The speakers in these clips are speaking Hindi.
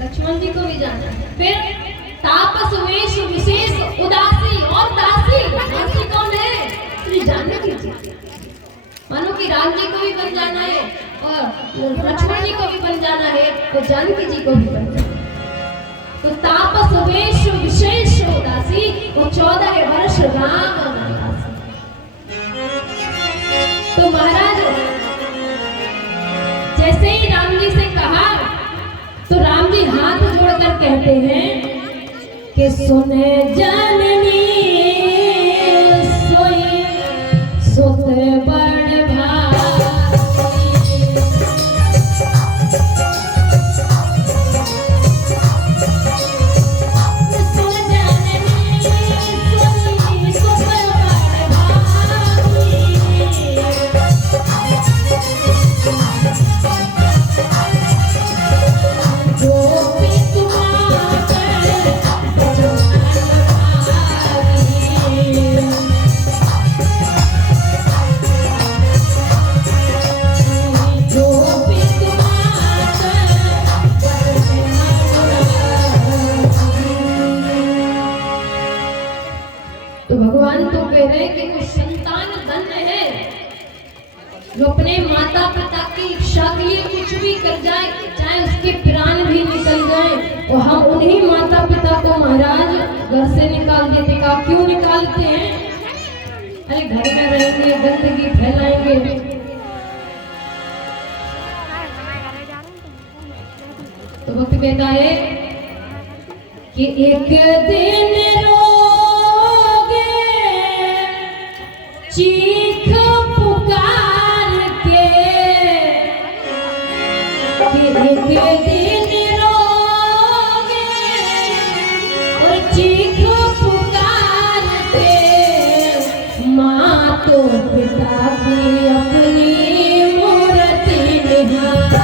लक्ष्मण जी को भी जाना। फिर तापस वेश विशेष उदासी और दासी। दासी कौन है? श्री जानकी जी। मानो कि राम जी को भी बन जाना है और लक्ष्मण जी को भी बन जाना है तो जानकी जी को भी बन जाना है। तो तापस वेश विशेष उदासी वो 14 वर्ष राम वनवासी। तो महाराज जैसे ही राम जी से कहा तो राम जी हाथ जोड़कर कहते हैं कि सुने जननी सोई सुत बड़ भाई। सुन जननी सोई सुत बड़ भाई। तो भगवान तो कह रहे हैं कि वो संतान धन्य है जो अपने माता पिता की इच्छा के लिए कुछ भी कर जाए, चाहे उसके प्राण भी निकल जाए। और हम उन्हीं माता पिता को महाराज घर से निकाल देते का। क्यों निकालते हैं? अरे घर में रहेंगे गंदगी फैलाएंगे। तो वक्त कहता है कि एक दिन चीख पुकार के कि एक दिन रोगे और चीख पुकार के माँ तो पिता की अपनी मूर्ति निहार।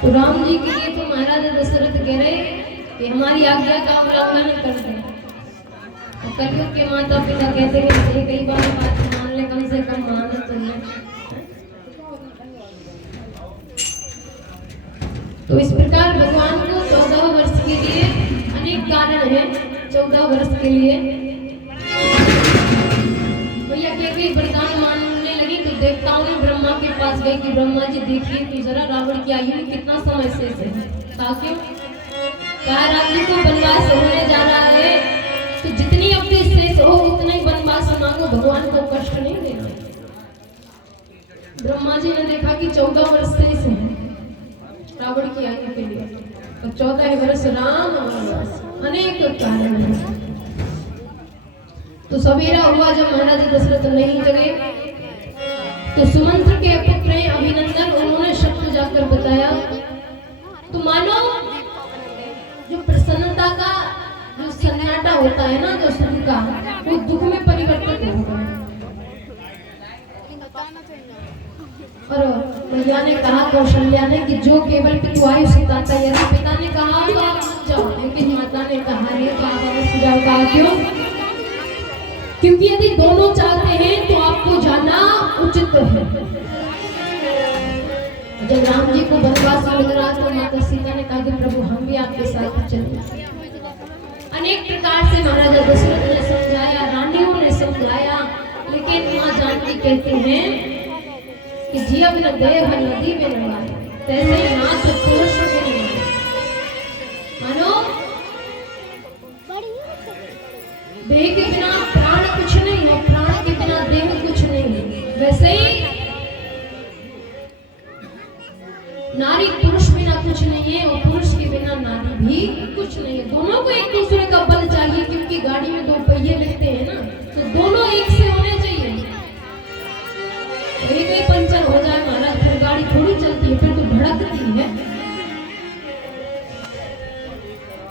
तो राम जी के लिए तो महाराज दशरथ कह रहे कि हमारी आज्ञा का उल्लंघन कर दे। और कलयुग के माता पिता कहते हैं कई बार बात मान ले, कम से कम मान तो ले। तो इस प्रकार भगवान को 14 वर्ष के लिए अनेक कारण है। 14 वर्ष के लिए भैया के वरदान मानने लगी तो देवताओं ने ब्रह्मा के पास गए कि ब्रह्मा जी देखिए तो जरा रावण की आयु में कितना समय शेष है। क्यों कहा राम जी को वनवास होने जा रहा है तो जितनी अवधि शेष हो उतना ही वनवास मांगो, भगवान को कष्ट नहीं देना। ब्रह्मा जी ने देखा कि 14 वर्ष शेष है रावण की आयु के लिए, तो 14 वर्ष राम वनवास, अनेक कारण है। तो सवेरा हुआ जब महाराज दशरथ नहीं जगे तो सुमंत्र के पुत्र अभिनंदन उन्होंने शब्द जाकर बताया। तो मानो जो प्रसन्नता का जो सन्नाटा होता है ना, जो सुख का, वो दुख में परिवर्तित हो गया। और भैया ने कहा कौशल्या ने कि जो केवल पितुआयु सुताता है, यदि पिता ने कहा तो आप जाओ, लेकिन माता ने कहा नहीं तो आप अवश्य जाओ। कहा क्यों? क्योंकि यदि दोनों चाहते हैं तो आपको जाना उचित है। जब राम जी को वनवास मिल रहा तो माता सीता ने कहा कि प्रभु हम भी आपके साथ चलें। अनेक प्रकार से महाराजा दशरथ ने समझाया, रानियों ने समझाया, लेकिन मां जानकी कहते हैं कि जीव न देह नदी में न मारे, तैसे ही नाथ पुरुष में न मारे। मानो देह के बिना प्राण कुछ नहीं है, प्राण के बिना देह कुछ नहीं है। वैसे ही नारी पुरुष बिना कुछ नहीं है और पुरुष के बिना नारी भी कुछ नहीं है। दोनों को एक दूसरे का बल चाहिए, क्योंकि गाड़ी में 2 पहिए लगते हैं ना, तो दोनों एक से होने चाहिए। एक ही पंचर हो जाए महाराज फिर गाड़ी थोड़ी चलती है, फिर तो भड़कती है।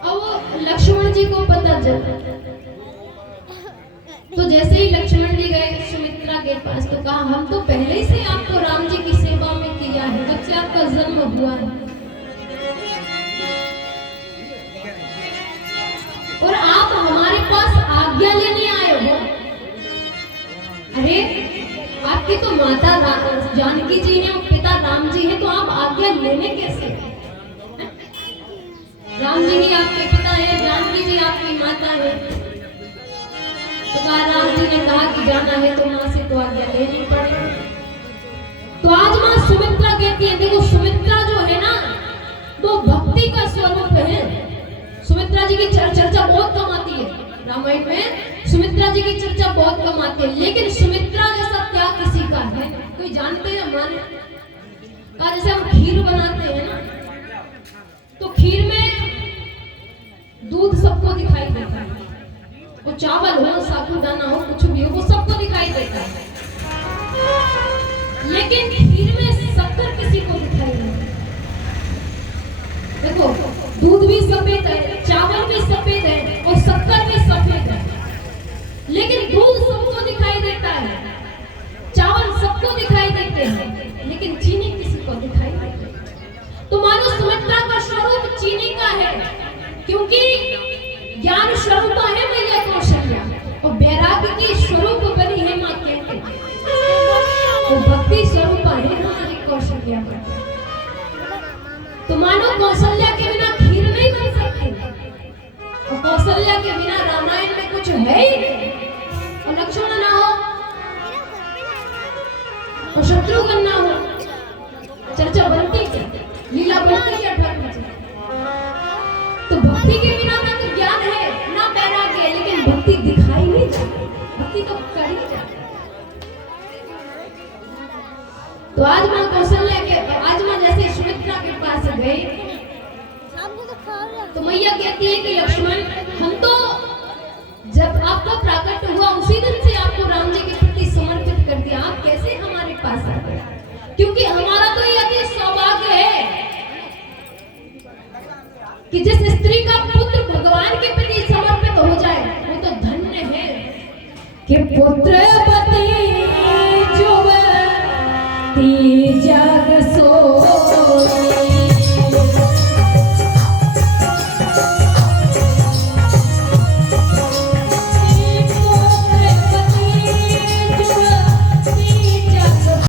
अब लक्ष्मण जी को पता चला तो जैसे ही लक्ष्मण जी गए सुमित्रा के पास तो कहा हम तो पहले से आपको राम जी की सेवा में किया है, जब से आपका जन्म हुआ है, और आप हमारे पास आज्ञा लेने आए हो। अरे आपकी तो माता जानकी जी है और पिता राम जी है, तो आप आज्ञा लेने कैसे? राम जी ही आपके पिता है, जानकी जी आपकी माता है। तो राम जी ने कहा कि जाना है तो मां से तो आज्ञा लेनी पड़ेगी। तो आज मां सुमित्रा कहती है, देखो सुमित्रा जो है ना वो भक्ति का स्वरूप है। सुमित्रा जी की चर्चा बहुत कम आती है रामायण में, सुमित्रा जी की चर्चा बहुत कम आती है, लेकिन सुमित्रा जैसा क्या किसी का है? कोई जानते हैं? हमारे का जैसे हम खीर बनाते हैं ना, तो खीर में दूध सबको दिखाई देता है, वो चावल हो, साबूदाना हो, कुछ भी हो, वो सबको दिखाई देता है, लेकिन खीर में शक्कर किसी को दिखाई नहीं। देखो दूध भी सफेद है, चावल भी सफेद है और शक्कर भी सफेद है, लेकिन दूध सबको दिखाई देता है, चावल सबको दिखाई देते हैं, लेकिन चीनी किसी को दिखाई नहीं देती। तो मानो सुमित्रा का स्वरूप चीनी का है, क्योंकि ज्ञान स्वरूप है मैया कौशल्या और वैराग्य की स्वरूप बनी है मां कहते, तो भक्ति स्वरूप है हमारी कौशल्या। तो मानो कौशल्या के बिना खीर नहीं बन सकती, और कौशल्या के बिना रामायण में कुछ है ही नहीं। और लक्ष्मण ना हो और शत्रुघ्न ना हो, चर्चा बनती क्या, लीला बनती क्या ठाकुर जी? तो भक्ति के बिना ना तो ज्ञान है ना वैराग्य है, लेकिन भक्ति दिखाई नहीं जाती, भक्ति तो कर ही जाती। तो आज माँ कौशल्या के, आज माँ जैसे सुमित्रा के पास गए तो मैया कहती है कि लक्ष्मण, हम तो जब आपका प्राकट्य हुआ उसी दिन से आपको राम जी के प्रति समर्पित कर दिया, आप कैसे हमारे पास आ गए? क्योंकि हमारा तो ये अति सौभाग्य है कि जिस स्त्री का पुत्र भगवान के प्रति समर्पित हो जाए वो तो धन्य है। कि पुत्र पति जुवती